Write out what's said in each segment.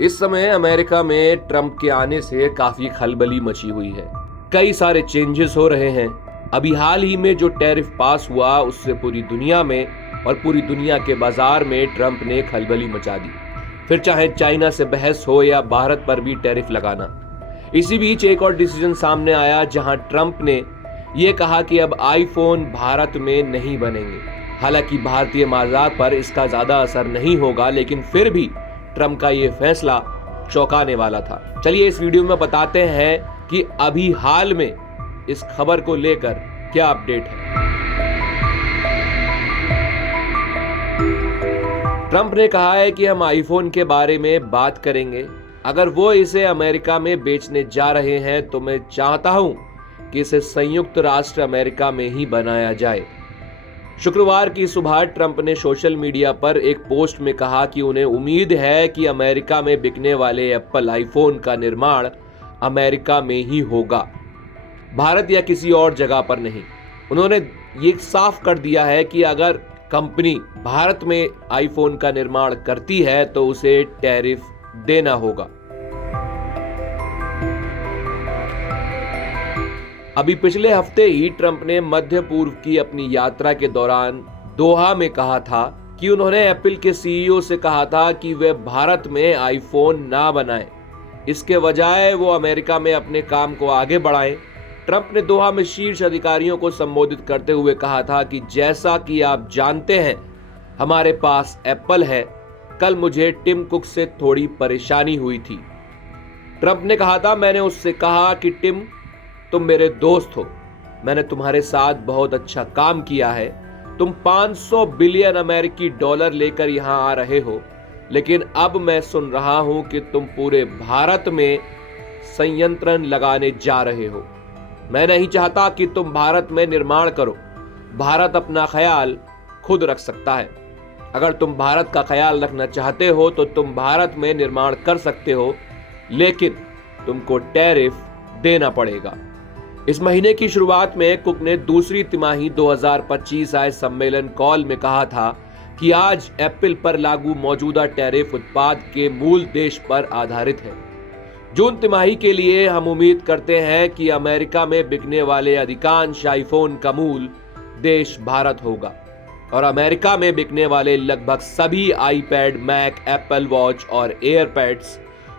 इस समय अमेरिका में ट्रंप के आने से काफी खलबली मची हुई है। कई सारे चेंजेस हो रहे हैं। अभी हाल ही में जो टैरिफ पास हुआ उससे पूरी दुनिया में और पूरी दुनिया के बाजार में ट्रंप ने खलबली मचा दी। फिर चाहे चाइना से बहस हो या भारत पर भी टैरिफ लगाना। इसी बीच एक और डिसीजन सामने आया जहां ट्रंप ने यह कहा कि अब आईफोन भारत में नहीं बनेंगे। हालांकि भारतीय बाजार पर इसका ज्यादा असर नहीं होगा, लेकिन फिर भी ट्रंप का यह फैसला चौंकाने वाला था। चलिए इस वीडियो में बताते हैं कि अभी हाल में इस खबर को लेकर क्या अपडेट है। ट्रंप ने कहा है कि हम आईफोन के बारे में बात करेंगे। अगर वो इसे अमेरिका में बेचने जा रहे हैं तो मैं चाहता हूं कि इसे संयुक्त राष्ट्र अमेरिका में ही बनाया जाए। शुक्रवार की सुबह ट्रंप ने सोशल मीडिया पर एक पोस्ट में कहा कि उन्हें उम्मीद है कि अमेरिका में बिकने वाले एप्पल आईफोन का निर्माण अमेरिका में ही होगा, भारत या किसी और जगह पर नहीं। उन्होंने ये साफ कर दिया है कि अगर कंपनी भारत में आईफोन का निर्माण करती है तो उसे टैरिफ देना होगा। अभी पिछले हफ्ते ही ट्रंप ने मध्य पूर्व की अपनी यात्रा के दौरान दोहा में कहा था कि उन्होंने एप्पल के सीईओ से कहा था कि वे भारत में आईफोन ना बनाएं, इसके बजाय वो अमेरिका में अपने काम को आगे बढ़ाएं। ट्रंप ने दोहा में शीर्ष अधिकारियों को संबोधित करते हुए कहा था कि जैसा कि आप जानते हैं हमारे पास एप्पल है, कल मुझे टिम कुक से थोड़ी परेशानी हुई थी। ट्रंप ने कहा था, मैंने उससे कहा कि टिम तुम मेरे दोस्त हो, मैंने तुम्हारे साथ बहुत अच्छा काम किया है, तुम 500 बिलियन अमेरिकी डॉलर लेकर यहां आ रहे हो, लेकिन अब मैं सुन रहा हूं कि तुम पूरे भारत में संयंत्र लगाने जा रहे हो। मैं नहीं चाहता कि तुम भारत में निर्माण करो। भारत अपना ख्याल खुद रख सकता है। अगर तुम भारत का ख्याल रखना चाहते हो तो तुम भारत में निर्माण कर सकते हो, लेकिन तुमको टैरिफ देना पड़ेगा। इस महीने की शुरुआत में कुक ने दूसरी तिमाही 2025 आय सम्मेलन कॉल में कहा था कि आज एप्पल पर लागू मौजूदा टैरिफ उत्पाद के मूल देश पर आधारित है। जून तिमाही के लिए हम उम्मीद करते हैं कि अमेरिका में बिकने वाले अधिकांश आईफोन का मूल देश भारत होगा और अमेरिका में बिकने वाले लगभग सभी आईपैड, मैक, एप्पल वॉच और एयरपैड्स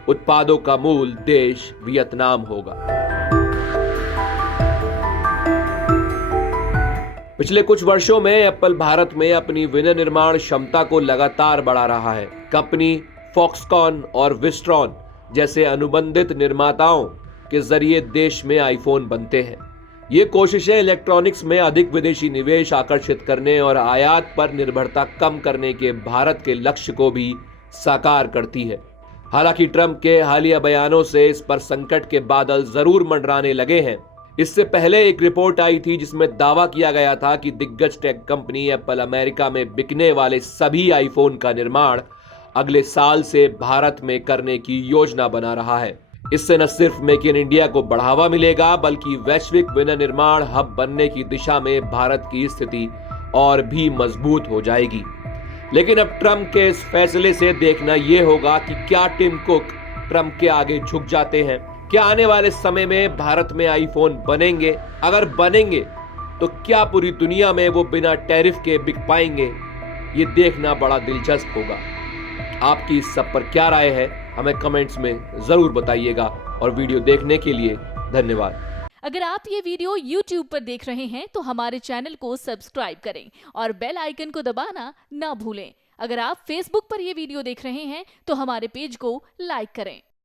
उत्पादों का मूल देश वियतनाम होगा। पिछले कुछ वर्षों में एप्पल भारत में अपनी विनिर्माण क्षमता को लगातार बढ़ा रहा है। कंपनी फॉक्सकॉन और विस्ट्रॉन जैसे अनुबंधित निर्माताओं के जरिए देश में आईफोन बनते हैं। ये कोशिशें इलेक्ट्रॉनिक्स में अधिक विदेशी निवेश आकर्षित करने और आयात पर निर्भरता कम करने के भारत के लक्ष्य को भी साकार करती है। हालांकि ट्रंप के हालिया बयानों से इस पर संकट के बादल जरूर मंडराने लगे हैं। इससे पहले एक रिपोर्ट आई थी जिसमें दावा किया गया था कि दिग्गज टेक कंपनी एप्पल अमेरिका में बिकने वाले सभी आईफोन का निर्माण अगले साल से भारत में करने की योजना बना रहा है। इससे न सिर्फ मेक इन इंडिया को बढ़ावा मिलेगा, बल्कि वैश्विक विनिर्माण हब बनने की दिशा में भारत की स्थिति और भी मजबूत हो जाएगी। लेकिन अब ट्रंप के इस फैसले से देखना यह होगा कि क्या टिम कुक ट्रंप के आगे झुक जाते हैं। क्या आने वाले समय में भारत में आईफोन बनेंगे? अगर बनेंगे तो क्या पूरी दुनिया में वो बिना टैरिफ के बिक पाएंगे? ये देखना बड़ा दिलचस्प होगा। आपकी इस सब पर क्या राय है, हमें कमेंट्स में जरूर बताइएगा और वीडियो देखने के लिए धन्यवाद। अगर आप ये वीडियो YouTube पर देख रहे हैं तो हमारे चैनल को सब्सक्राइब करें और बेल आइकन को दबाना ना भूलें। अगर आप Facebook पर ये वीडियो देख रहे हैं तो हमारे पेज को लाइक करें।